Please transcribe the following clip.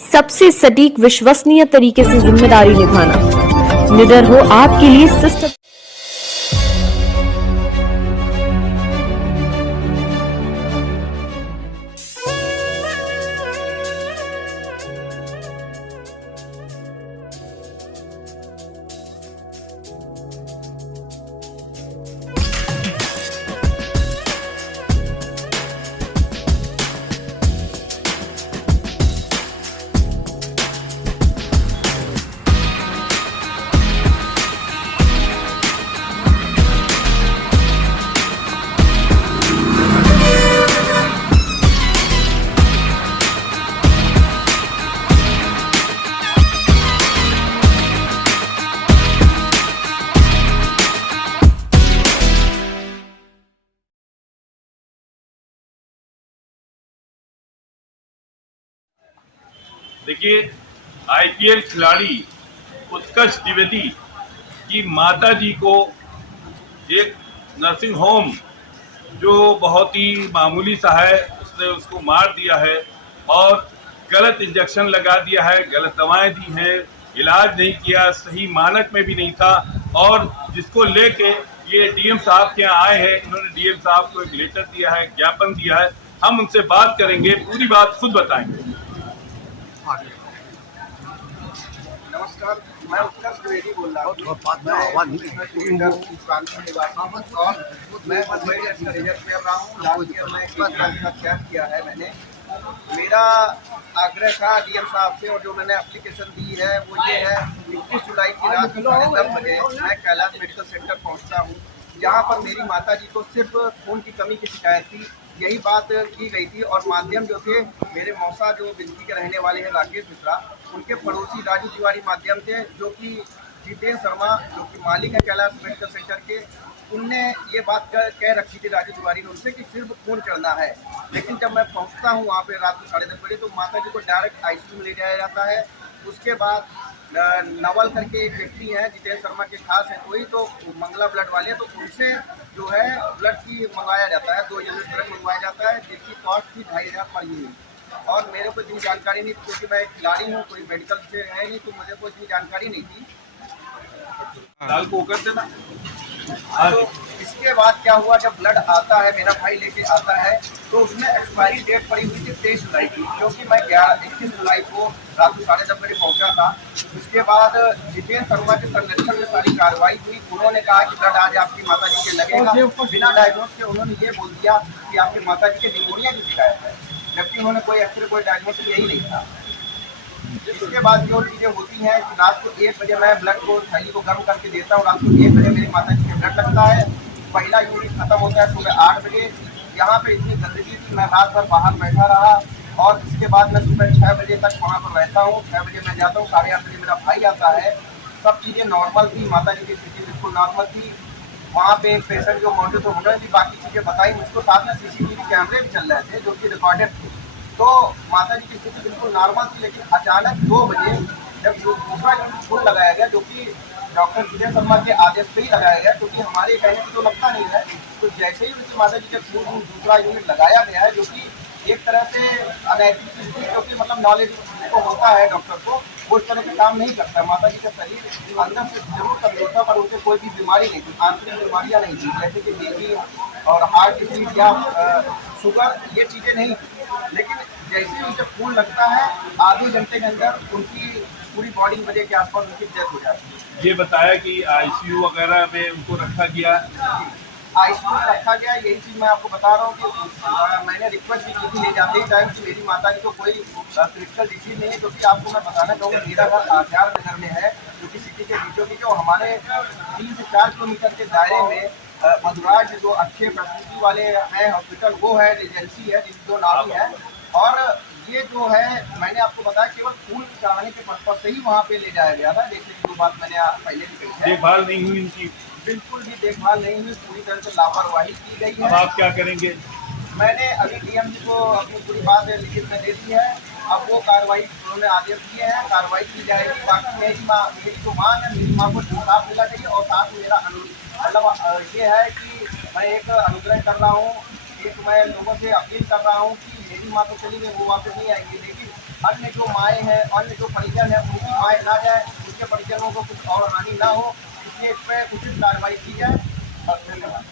सबसे सटीक विश्वसनीय तरीके से जिम्मेदारी निभाना। निडर हो आपके लिए सिस्टम। देखिए, आईपीएल खिलाड़ी उत्कर्ष द्विवेदी की माता जी को एक नर्सिंग होम जो बहुत ही मामूली सा है उसने उसको मार दिया है और गलत इंजेक्शन लगा दिया है, गलत दवाएं दी हैं, इलाज नहीं किया, सही मानक में भी नहीं था। और जिसको लेके ये डीएम साहब के यहाँ आए हैं, इन्होंने डीएम साहब को एक लेटर दिया है, ज्ञापन दिया है। हम उनसे बात करेंगे, पूरी बात खुद बताएंगे। नमस्कार, मैं उत्कर्ष द्विवेदी बोल रहा हूँ। मैं मधुबनी का रिजल्ट कर रहा हूँ। लास्ट ईयर में कैंप किया है मैंने। मेरा आग्रह था डीएम साहब से और जो मैंने एप्लीकेशन दी है वो ये है 21 जुलाई की रात 10:30 बजे मैं कैलाश मेडिकल सेंटर पहुँचता हूँ, जहाँ पर मेरी माता जी को सिर्फ खून की कमी की शिकायत थी। यही बात की गई थी और माध्यम जो थे मेरे मौसा जो बिंदी के रहने वाले हैं राकेश मिश्रा, उनके पड़ोसी राजू तिवारी माध्यम थे, जो कि जितेंद्र शर्मा जो कि मालिक है कैलाश मेडिकल सेंटर के, उनने ये बात कह रखी थी राजू तिवारी ने उनसे कि सिर्फ खून चढ़ना है। लेकिन जब मैं पहुंचता हूं वहां पे रात को 10:30 बजे तो माता जी को डायरेक्ट आईसीयू में ले जाया जाता है। उसके बाद नवल करके एक व्यक्ति है जितेंद्र शर्मा के खास है कोई, तो मंगला ब्लड वाले, तो उनसे जो है ब्लड की मंगवाया जाता है, 2 यूनिट ब्लड मंगवाया जाता है, जिसकी कॉस्ट थी 2,500 पर यूनिट। और मेरे को इतनी जानकारी नहीं थी क्योंकि मैं एक खिलाड़ी हूँ, कोई मेडिकल से है नहीं, तो मुझे को इतनी जानकारी नहीं थी। दाल को कर देना। तो इसके बाद क्या हुआ, जब ब्लड आता है मेरा भाई लेके आता है तो उसमें एक्सपायरी डेट पड़ी हुई थी 23 जुलाई की, क्योंकि मैं 21 जुलाई को रात को 10:30 बजे पहुंचा था। उसके बाद जितेंद्र शर्मा के संरक्षण में सारी कार्रवाई हुई। उन्होंने कहा कि ब्लड आज आपकी माता जी के लगेगा, बिना डायग्नोज के उन्होंने ये बोल दिया कि आपकी माता जी के निमोनिया की शिकायत है, जबकि उन्होंने कोई एक्सरे कोई डायग्नोज यही नहीं था। इसके बाद जो चीज़ें होती हैं कि रात को 1 बजे मैं ब्लड को थैली को गर्म करके देता हूँ, रात को 1 बजे मेरी माता जी के ब्लड लगता है, पहला यूनिट खत्म होता है सुबह 8 बजे। यहाँ पे इतनी गंदगी थी, मैं रात भर बाहर बैठा रहा और इसके बाद मैं सुबह 6 बजे तक वहाँ पर रहता हूँ। 6 बजे मैं जाता हूँ, 8:30 बजे मेरा भाई आता है। सब चीज़ें नॉर्मल थी, माता जी की स्थिति बिल्कुल नॉर्मल थी। वहाँ पे एक पेशेंट जो मौजूद थे उन्होंने भी बाकी चीज़ें बताई मुझको, साथ में CCTV कैमरे भी चल रहे थे जो कि रिकॉर्डेड थे। तो माता जी की स्थिति बिल्कुल नॉर्मल थी, लेकिन अचानक 2 बजे जब दूसरा यूनिट फुल लगाया गया, जो कि डॉक्टर जितेंद्र शर्मा के आदेश पे ही लगाया गया, क्योंकि हमारे कहने से तो लगता नहीं है, तो जैसे ही उनकी माता जी के दूसरा यूनिट लगाया गया है, जो कि एक तरह से अनैतिक स्थिति, क्योंकि मतलब नॉलेज को होता है डॉक्टर को, वो इस तरह के काम नहीं करता। माता जी का शरीर अंदर से जरूर कमजोर था, पर उनसे कोई भी बीमारी नहीं थी, आंतरिक बीमारियाँ नहीं थी, जैसे कि बीपी और हार्ट डिजीज या शुगर, ये चीज़ें नहीं थी। लेकिन जैसे ही उनसे खून लगता है आधे घंटे के अंदर उनकी पूरी बॉडी बजे के आसपास उनकी डेथ हो जाती है। ये बताया कि आईसीयू वगैरह में उनको रखा गया, आईसीयू में रखा गया, यही चीज़ मैं आपको बता रहा हूँ कि मैंने रिक्वेस्ट भी की थी ले जाते ही टाइम कि मेरी माता जी को कोई क्रिटिकल डिसीज नहीं है, क्योंकि आपको मैं बताना चाहूँगा मेरा घर आचार नगर में है, जो कि सिटी के बीचों बीच, और हमारे 3 से 4 किलोमीटर के दायरे में मधुराज जो अच्छे प्रस्तुति वाले हैं हॉस्पिटल, वो है, एजेंसी है जिसकी 2 नामी है। और ये जो है मैंने आपको बताया केवल खून चढ़ाने के पर्पज से ही वहाँ पे ले जाया गया था। देखिए जो बात मैंने पहले भी कही है, देखभाल नहीं हुई इनकी, बिल्कुल भी देखभाल नहीं हुई, पूरी तरह से लापरवाही की गई है। अब आप क्या करेंगे? मैंने अभी डीएम जी को अपनी पूरी बात लिखित में दे दी है। अब वो कार्रवाई उन्होंने आदेश दिए हैं, कार्रवाई की जाएगी। बाकी मेरी जो मांग है, मेरी माँ को इंसाफ मिलना चाहिए। और साथ में मेरा मतलब ये है कि मैं एक अनुग्रह कर रहा हूँ, एक मैं लोगों से अपील कर रहा हूँ कि मेरी माँ तो चली गई, वो वापस नहीं आएंगी, लेकिन अन्य जो माएँ हैं, अन्य जो परिजन हैं, उनकी माएँ ना जाए, उनके परिजनों को कुछ और हानि ना हो, इसलिए इस पे उचित कार्रवाई की जाए। बस धन्यवाद।